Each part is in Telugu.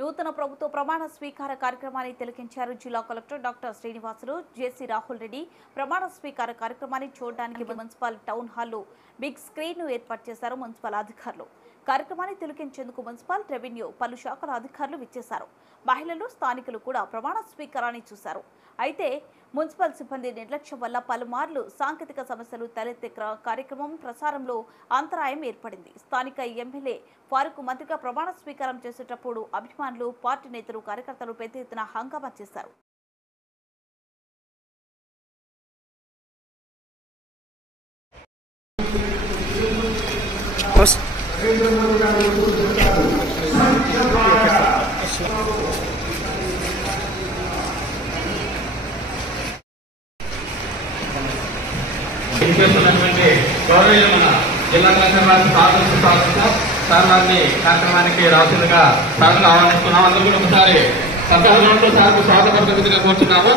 నూతన ప్రభుత్వ ప్రమాణ స్వీకార కార్యక్రమాన్ని తిలకించారు. జిల్లా కలెక్టర్ డాక్టర్ శ్రీనివాసులు, జేసీ రాహుల్ రెడ్డి ప్రమాణ స్వీకార కార్యక్రమాన్ని చూడడానికి మున్సిపల్ టౌన్ హాల్లో బిగ్ స్క్రీన్ ను ఏర్పాటు చేశారు మున్సిపల్ అధికారులు. కార్యక్రమాన్ని తిలకించేందుకు మున్సిపల్, రెవెన్యూ పలు శాఖల అధికారులు విచ్చేశారు. మహిళలు, స్థానికులు కూడా ప్రమాణ స్వీకారాన్ని చూశారు. అయితే మున్సిపల్ సిబ్బంది నిర్లక్ష్యం వల్ల పలుమార్లు సాంకేతిక సమస్యలు తలెత్తే కార్యక్రమం ప్రసారంలో అంతరాయం ఏర్పడింది. స్థానిక ఎమ్మెల్యే ఫారూక్ మంత్రిగా ప్రమాణ స్వీకారం చేసేటప్పుడు అభిమానులు, పార్టీ నేతలు, కార్యకర్తలు పెద్ద ఎత్తున హంగామా చేశారు. జిల్లా కలెక్టర్ సార్ వారిని కార్యక్రమానికి రావాల్సిందిగా సార్లు ఆహ్వానిస్తున్నాం. అందరూ కూడా ఒకసారి సంతోషంతో సార్కు స్వాగతంగా కోరుతున్నాము.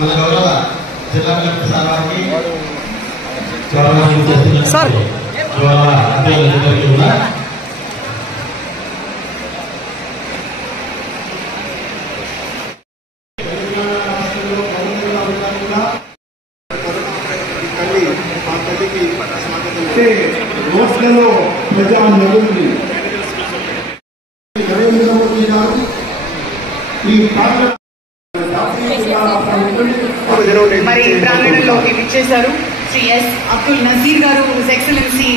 మన గౌరవ జిల్లా కలెక్టర్ సార్ వారికి రోడ్లలో ప్రజా నలుగురి నరేంద్ర మోదీ గారు ఈ మరి ప్రాంగణంలోకి విచ్చేశారు. శ్రీ ఎస్ అబ్దుల్ నజీర్ గారు, హిజ్ ఎక్సలెన్సీ.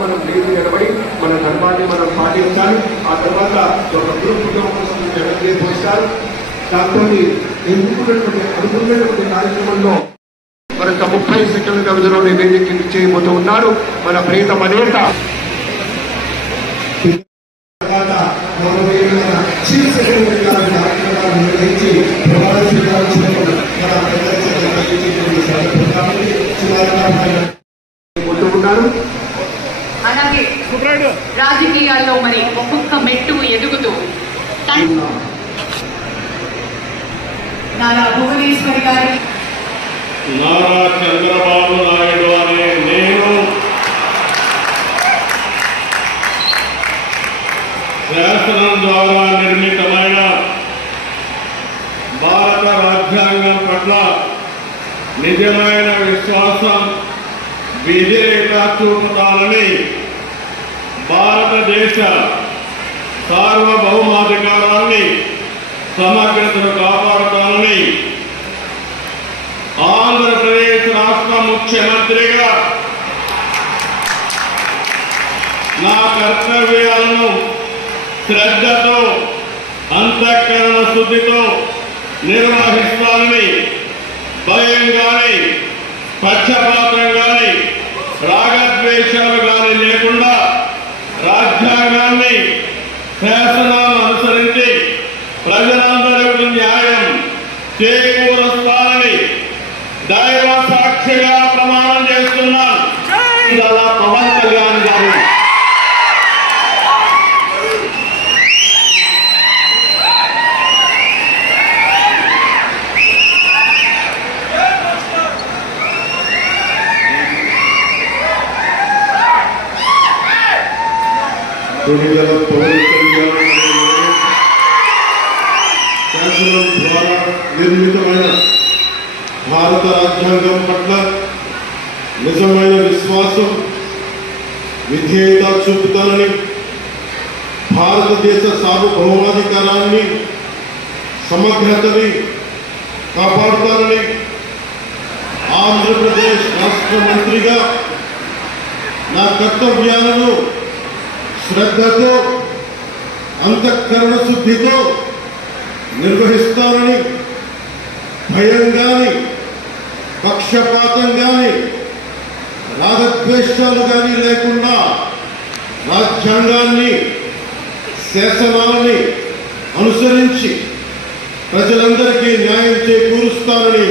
మనం లేచి నిలబడి మన ధర్మాన్ని మనం పాటించాలి. ఆ తర్వాత ఒక గ్రూప్ పోస్తారు. దాంతో అనుకున్నటువంటి కార్యక్రమంలో మరొక 30 సెకండ్ల వ్యవధిలో నివేదిక చేయబోతూ ఉన్నారు మన ప్రియతమ నేత. చీఫ్ సెక్రటరీ గారి కార్యక్రమాన్ని నిర్వహించి ప్రమాణ స్వీకారం అలాగే రాజకీయాల్లో మరి ఒక్కొక్క మెట్టు ఎదుగుతూ నారా భువనేశ్వరి గారి, నారా చంద్రబాబు నాయుడు అనే నేను శాసనం ద్వారా నిర్మితమైన భారత రాజ్యాంగం పట్ల నిజమైన విశ్వాసం, విధేయత చూపుతానని, భారతదేశ సార్వభౌమాధికారాన్ని, సమగ్రతను కాపాడుతానని ఆంధ్రప్రదేశ్ రాష్ట్ర ముఖ్యమంత్రిగా నా కర్తవ్యాలను శ్రద్ధతో, అంతఃకరణ శుద్ధితో నిర్వహిస్తానని, భయం గాని, పక్షపాతం గాని, రాగద్వేషాలు గాని లేకుండా రాజ్యాంగాన్ని, శాసనాలను అనుసరించి ప్రజలందరికీ న్యాయం చేకూరుస్తానని దైవ సాక్షిగా ప్రమాణం చేస్తున్నాను. పవన్ కళ్యాణ్ గారు శాసనం ద్వారా నిర్మితమైన భారత రాజ్యాంగం పట్ల నిజమైన విశ్వాసం, విధేయత చూపుతానని, భారతదేశ సార్వభౌమాధికారాన్ని, సమగ్రతని కాపాడుతానని, ఆంధ్రప్రదేశ్ రాష్ట్ర మంత్రిగా నా కర్తవ్యాలను శ్రద్ధతో, అంతఃకరణ శుద్ధితో నిర్వహిస్తానని, భయం గాని, పక్షపాతం గాని, రాగద్వేషాలు గాని లేకుండా రాజ్యాంగాన్ని, శాసనాలని అనుసరించి ప్రజలందరికీ న్యాయం చేకూరుస్తానని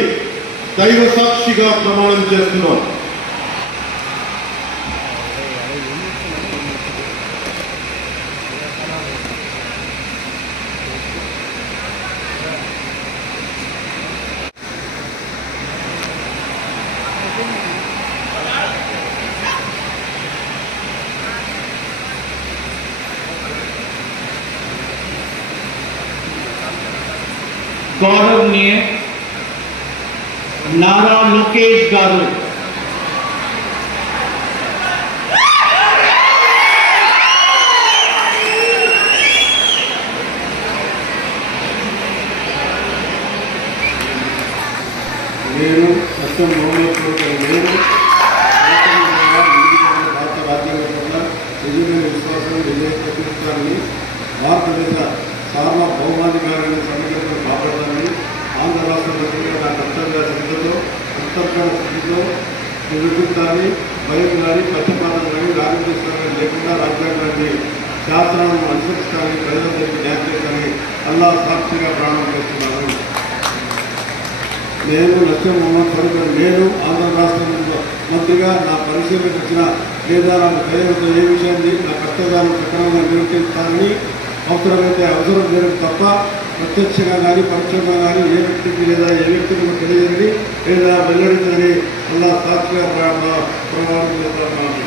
దైవ సాక్షిగా ప్రమాణం చేస్తున్నాం. గౌరవనీయ నారా లోకేష్ గారు నేను సత్యం నేను భారత రాజ్యాంగం పట్ల నిజమైన విశ్వాసం ప్రకటిస్తానని భారతదేశ సార్వభౌమాధికారాన్ని సమగ్రతను కాపాడాలని ఆంధ్ర రాష్ట్ర ప్రజలుగా నా కర్తవ్య శ్రద్ధతో అంతర్గత స్థితిలో నిరూపిస్తానని భయం కానీ పక్షపాతం కానీ రాజకీయ లేకుండా రాజ్యాంగాన్ని శాస్త్రాలను అనుసరిస్తానని ప్రజలందరికీ న్యాయం చేస్తానని అల్లా సాక్షిగా ప్రారంభం చేస్తున్నాను. నేను లక్ష్యం మొహమ్మద్ ఫరూక్ నేను ఆంధ్ర రాష్ట్ర మంత్రిగా నా పరిశీలనకు వచ్చిన లేదా నాకు ప్రజలతో ఏ విషయాన్ని నా కర్తవ్యాలను సక్రమంగా నిర్వర్తిస్తానని అవసరమైతే అవసరం మేరకు తప్ప ప్రత్యక్షంగా కానీ పరోక్షంగా కానీ ఏ వ్యక్తికి లేదా ఏ వ్యక్తికి తెలియదని లేదా వెల్లడించదని అలా సాక్షిగా ప్రమాణం చేస్తాను.